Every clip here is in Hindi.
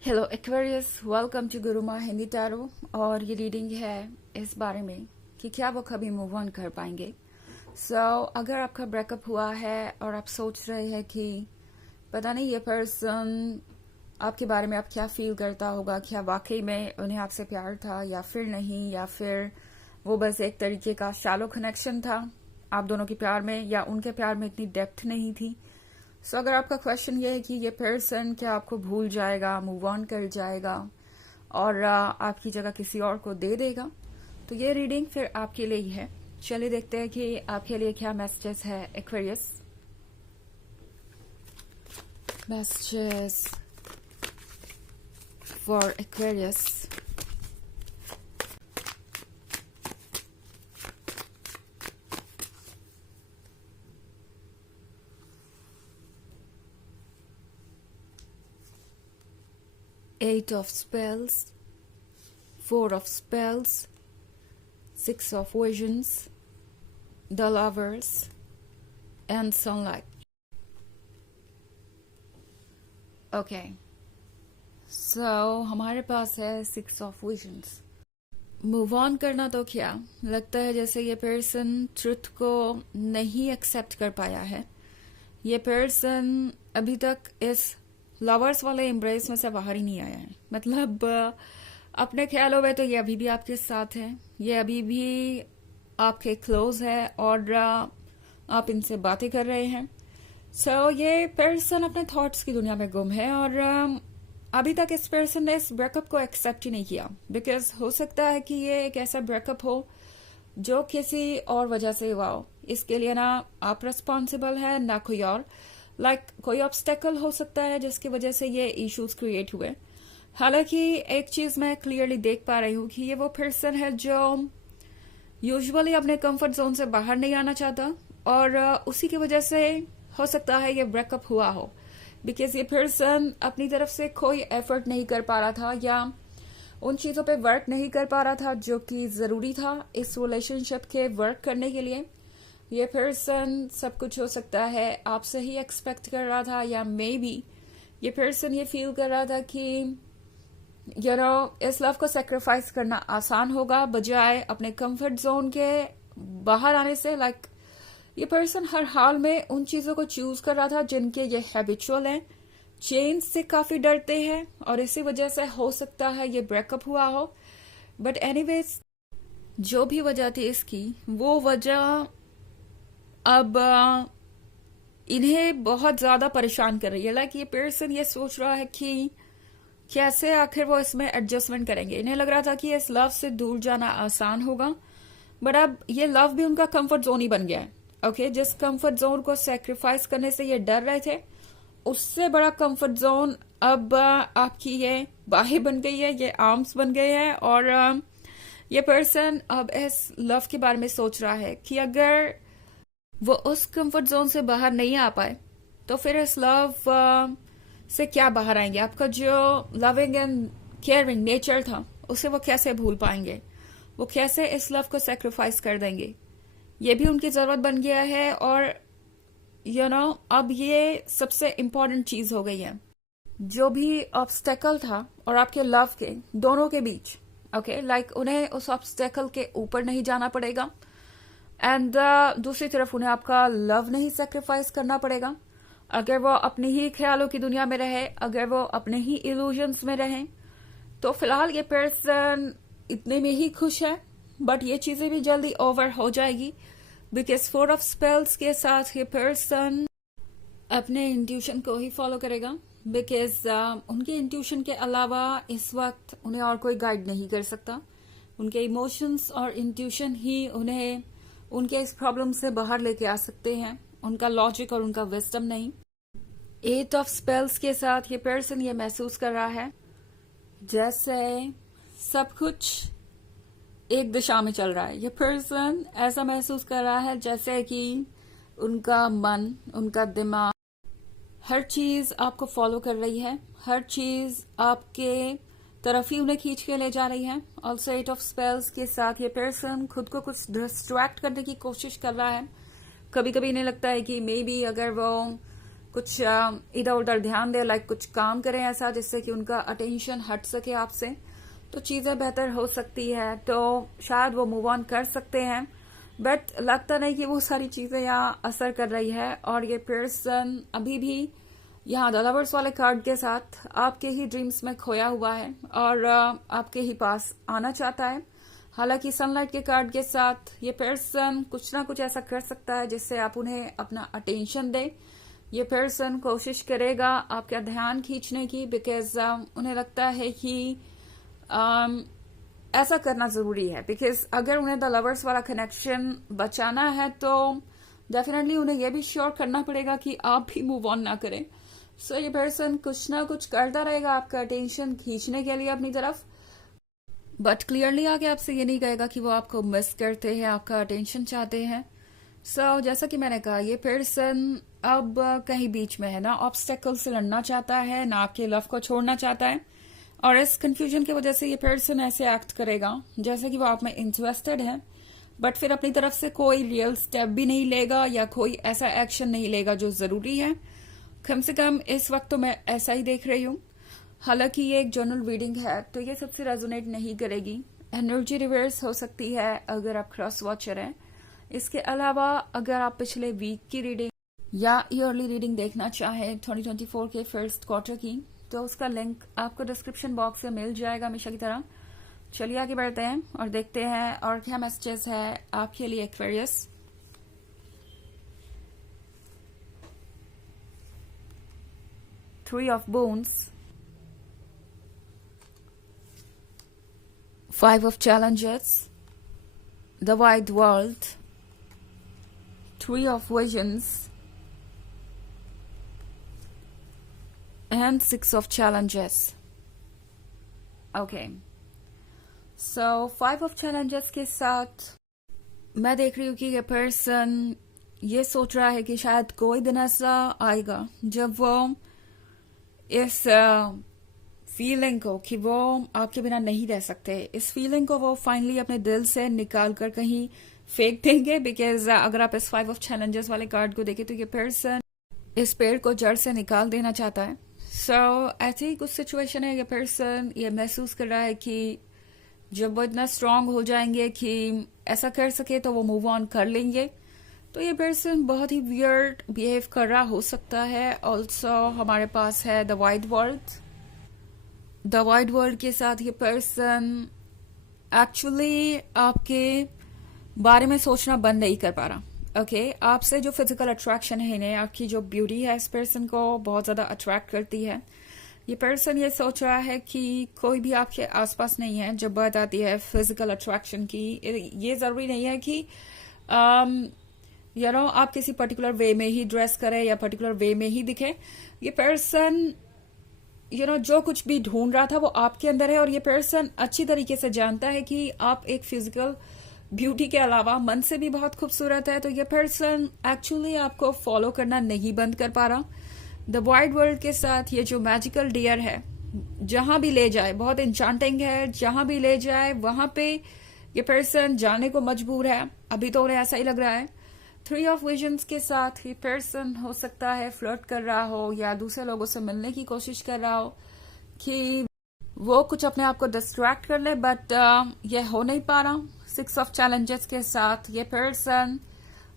Hello Aquarius, welcome to Gurumaa Hindi tarot. और ये रीडिंग है इस बारे में कि क्या वो कभी मूव ऑन कर पाएंगे। अगर आपका ब्रेकअप हुआ है और आप सोच रहे हैं कि पता नहीं ये पर्सन आपके बारे में आप क्या फील करता होगा, क्या वाकई में उन्हें आपसे प्यार था या फिर नहीं, या फिर वो बस एक तरीके का शैलो कनेक्शन था आप दोनों के प्यार में, या उनके प्यार में इतनी डेप्थ नहीं थी। अगर आपका क्वेश्चन ये है कि ये पर्सन क्या आपको भूल जाएगा, मूव ऑन कर जाएगा और आपकी जगह किसी और को दे देगा, तो ये रीडिंग फिर आपके लिए ही है। चलिए देखते हैं कि आपके लिए क्या मैसेजेस है Aquarius. Messages for Aquarius. Eight of Spells, Four of Spells, Six of Visions, The Lovers, and Sunlight. Okay. हमारे पास है Six of Visions. Move on करना तो क्या लगता है जैसे ये पर्सन ट्रुथ को नहीं एक्सेप्ट कर पाया है। ये पर्सन अभी तक इस लवर्स वाले एम्ब्रेस में से बाहर ही नहीं आया है। मतलब अपने ख्यालों में तो ये अभी भी आपके साथ है, ये अभी भी आपके क्लोज है और आप इनसे बातें कर रहे हैं। ये पर्सन अपने थॉट्स की दुनिया में गुम है और अभी तक इस पर्सन ने इस ब्रेकअप को एक्सेप्ट ही नहीं किया। बिकॉज हो सकता है कि ये एक ऐसा ब्रेकअप हो जो किसी और वजह से हुआ हो। इसके लिए ना आप रिस्पॉन्सिबल है ना कोई और। कोई ऑब्स्टेकल हो सकता है जिसकी वजह से ये इश्यूज क्रिएट हुए। हालांकि एक चीज मैं क्लियरली देख पा रही हूँ कि ये वो पर्सन है जो यूजुअली अपने कंफर्ट जोन से बाहर नहीं आना चाहता और उसी की वजह से हो सकता है ये ब्रेकअप हुआ हो। बिकॉज ये पर्सन अपनी तरफ से कोई एफर्ट नहीं कर पा रहा था या उन चीजों पे वर्क नहीं कर पा रहा था जो कि जरूरी था इस रिलेशनशिप के वर्क करने के लिए। ये पर्सन सब कुछ हो सकता है आपसे ही एक्सपेक्ट कर रहा था, या मे बी ये पर्सन ये फील कर रहा था कि इस लव को सेक्रीफाइस करना आसान होगा बजाय अपने कंफर्ट जोन के बाहर आने से। ये पर्सन हर हाल में उन चीजों को चूज कर रहा था जिनके ये हैबिचुअल हैं, चेंज से काफी डरते हैं और इसी वजह से हो सकता है ये ब्रेकअप हुआ हो। बट एनीवेज, जो भी वजह थी इसकी, वो वजह अब इन्हें बहुत ज्यादा परेशान कर रही है। ये पर्सन ये सोच रहा है कि कैसे आखिर वो इसमें एडजस्टमेंट करेंगे। इन्हें लग रहा था कि इस लव से दूर जाना आसान होगा, बट अब ये लव भी उनका कंफर्ट जोन ही बन गया है। जिस कंफर्ट जोन को सेक्रीफाइस करने से ये डर रहे थे, उससे बड़ा कंफर्ट जोन अब आपकी ये बाहें बन गई है, ये आर्म्स बन गए हैं। और ये पर्सन अब इस लव के बारे में सोच रहा है कि अगर वो उस कंफर्ट जोन से बाहर नहीं आ पाए तो फिर इस लव से क्या बाहर आएंगे। आपका जो लविंग एंड केयरिंग नेचर था उसे वो कैसे भूल पाएंगे, वो कैसे इस लव को सेक्रीफाइस कर देंगे। ये भी उनकी जरूरत बन गया है और अब ये सबसे इम्पोर्टेंट चीज हो गई है। जो भी ऑब्स्टेकल था और आपके लव के दोनों के बीच, उन्हें उस ऑब्स्टेकल के ऊपर नहीं जाना पड़ेगा एंड दूसरी तरफ उन्हें आपका लव नहीं सेक्रीफाइस करना पड़ेगा। अगर वो अपनी ही ख्यालों की दुनिया में रहे, अगर वो अपने ही इल्यूजन्स में रहे, तो फिलहाल ये पर्सन इतने में ही खुश है। बट ये चीजें भी जल्दी ओवर हो जाएगी बिकॉज फोर ऑफ स्पेल्स के साथ ये पर्सन अपने इंट्यूशन को ही फॉलो करेगा। बिकॉज उनके इंट्यूशन के अलावा इस वक्त उन्हें और कोई गाइड नहीं कर सकता। उनके इमोशंस और इंट्यूशन ही उन्हें उनके इस प्रॉब्लम से बाहर लेके आ सकते हैं, उनका लॉजिक और उनका विजडम नहीं। एट ऑफ स्पेल्स के साथ ये पर्सन ये महसूस कर रहा है जैसे सब कुछ एक दिशा में चल रहा है। ये पर्सन ऐसा महसूस कर रहा है जैसे कि उनका मन, उनका दिमाग, हर चीज आपको फॉलो कर रही है, हर चीज आपके तरफ ही उन्हें खींच के ले जा रही है। ऑल्सो एट ऑफ स्पेल्स के साथ ये पर्सन खुद को कुछ डिस्ट्रैक्ट करने की कोशिश कर रहा है। कभी कभी इन्हें लगता है कि मे बी अगर वो कुछ इधर उधर ध्यान दे, लाइक कुछ काम करें ऐसा जिससे कि उनका अटेंशन हट सके आपसे, तो चीजें बेहतर हो सकती है, तो शायद वो मूव ऑन कर सकते हैं। बट लगता नहीं कि वो सारी चीजें यहाँ असर कर रही है, और ये पर्सन अभी भी यहाँ द लवर्स वाले कार्ड के साथ आपके ही ड्रीम्स में खोया हुआ है और आपके ही पास आना चाहता है। हालांकि सनलाइट के कार्ड के साथ ये पर्सन कुछ ना कुछ ऐसा कर सकता है जिससे आप उन्हें अपना अटेंशन दें। ये पर्सन कोशिश करेगा आपका ध्यान खींचने की, बिकॉज उन्हें लगता है कि ऐसा करना जरूरी है, बिकॉज अगर उन्हें द लवर्स वाला कनेक्शन बचाना है तो डेफिनेटली उन्हें यह भी श्योर करना पड़ेगा कि आप भी मूव ऑन ना करें। सो ये पर्सन कुछ ना कुछ करता रहेगा आपका अटेंशन खींचने के लिए अपनी तरफ, बट क्लियरली आके आपसे ये नहीं कहेगा कि वो आपको मिस करते हैं, आपका अटेंशन चाहते हैं। सो जैसा कि मैंने कहा, ये पर्सन अब कहीं बीच में है, ना ऑब्स्टेकल से लड़ना चाहता है, ना आपके लव को छोड़ना चाहता है, और इस कंफ्यूजन की वजह से ये पर्सन ऐसे एक्ट करेगा जैसे कि वो आप में इंटरेस्टेड है, बट फिर अपनी तरफ से कोई रियल स्टेप भी नहीं लेगा या कोई ऐसा एक्शन नहीं लेगा जो जरूरी है। कम से कम इस वक्त तो मैं ऐसा ही देख रही हूँ। हालांकि ये एक जनरल रीडिंग है तो ये सबसे रेजोनेट नहीं करेगी, एनर्जी रिवर्स हो सकती है अगर आप क्रॉस वॉचर हैं। इसके अलावा अगर आप पिछले वीक की रीडिंग या ईयरली रीडिंग देखना चाहें 2024 के फर्स्ट क्वार्टर की, तो उसका लिंक आपको डिस्क्रिप्शन बॉक्स में मिल जाएगा हमेशा की तरह। चलिए आगे बढ़ते हैं और देखते हैं और क्या मैसेजेस है आपके लिए Aquarius. Three of Wands, Five of Challenges, The Wide World, Three of Visions, and Six of Challenges. Okay. So, Five of Challenges के साथ मैं देख रही हूँ कि ये पर्सन ये सोच रहा है कि शायद कोई दिन ऐसा आएगा जब वो इस फीलिंग को कि वो आपके बिना नहीं रह सकते, इस फीलिंग को वो फाइनली अपने दिल से निकाल कर कहीं फेंक देंगे। बिकॉज अगर आप इस 5 ऑफ चैलेंजेस वाले कार्ड को देखें तो ये पर्सन इस पेड़ को जड़ से निकाल देना चाहता है। सो ऐसी कुछ सिचुएशन है, ये पर्सन ये महसूस कर रहा है कि जब वो इतना स्ट्रांग हो जाएंगे कि ऐसा कर सके तो वो मूव ऑन कर लेंगे। तो ये पर्सन बहुत ही वियर्ड बिहेव कर रहा हो सकता है। ऑल्सो हमारे पास है the wide world. The wide world के साथ ये पर्सन एक्चुअली आपके बारे में सोचना बंद नहीं कर पा रहा। ओके, आपसे जो फिजिकल अट्रैक्शन है इन्हें, आपकी जो ब्यूटी है इस पर्सन को बहुत ज्यादा अट्रैक्ट करती है। ये पर्सन ये सोच रहा है कि कोई भी आपके आसपास नहीं है। जब बात आती है फिजिकल अट्रैक्शन की, ये जरूरी नहीं है कि आप किसी पर्टिकुलर वे में ही ड्रेस करें या पर्टिकुलर वे में ही दिखे। ये पर्सन जो कुछ भी ढूंढ रहा था वो आपके अंदर है, और ये पर्सन अच्छी तरीके से जानता है कि आप एक फिजिकल ब्यूटी के अलावा मन से भी बहुत खूबसूरत है। तो ये पर्सन एक्चुअली आपको फॉलो करना नहीं बंद कर पा रहा। द वाइड वर्ल्ड के साथ ये जो मैजिकल डियर है, जहां भी ले जाए बहुत इंचांटिंग है, जहां भी ले जाए वहां पे ये पर्सन जाने को मजबूर है। अभी तो उन्हें ऐसा ही लग रहा है। 3 ऑफ विजन्स के साथ ये पर्सन हो सकता है फ्लर्ट कर रहा हो या दूसरे लोगों से मिलने की कोशिश कर रहा हो कि वो कुछ अपने आप को डिस्ट्रैक्ट कर ले, बट ये हो नहीं पा रहा। 6 ऑफ चैलेंजेस के साथ ये पर्सन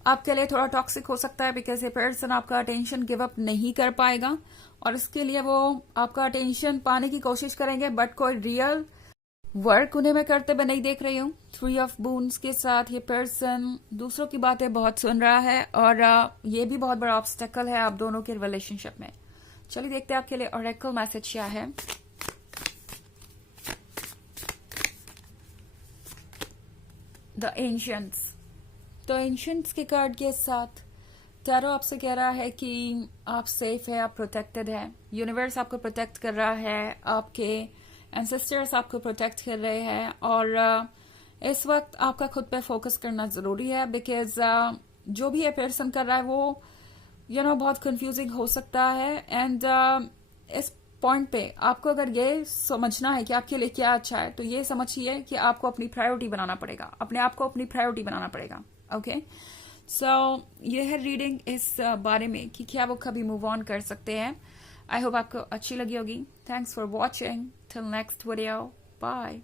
आपके लिए थोड़ा टॉक्सिक हो सकता है, बिकॉज ये पर्सन आपका अटेंशन गिव अप नहीं कर पाएगा और इसके लिए वो आपका अटेंशन पाने की कोशिश करेंगे, बट कोई रियल वर्क उन्हें मैं करते हुए नहीं देख रही हूँ। 3 ऑफ बून्स के साथ ये पर्सन दूसरों की बातें बहुत सुन रहा है और ये भी बहुत बड़ा ऑब्स्टेकल है आप दोनों के रिलेशनशिप में। चलिए देखते हैं आपके लिए ऑरेकल मैसेज क्या है। The ancients. तो एंशियंट्स के कार्ड के साथ टैरो आपसे कह रहा है कि आप सेफ है, आप प्रोटेक्टेड है। यूनिवर्स आपको प्रोटेक्ट कर रहा है, आपके एंसेस्टर्स आपको प्रोटेक्ट कर रहे हैं, और इस वक्त आपका खुद पे फोकस करना जरूरी है, बिकॉज जो भी ये पर्सन कर रहा है वो बहुत कंफ्यूजिंग हो सकता है। एंड इस पॉइंट पे आपको अगर ये समझना है कि आपके लिए क्या अच्छा है, तो ये समझिए कि आपको अपनी प्रायोरिटी बनाना पड़ेगा, अपने आप को अपनी प्रायोरिटी बनाना पड़ेगा। ओके, ये है रीडिंग इस बारे में कि क्या वो कभी मूव ऑन कर सकते हैं। आई होप आपको अच्छी लगी होगी। Thanks for watching. Till next video, bye.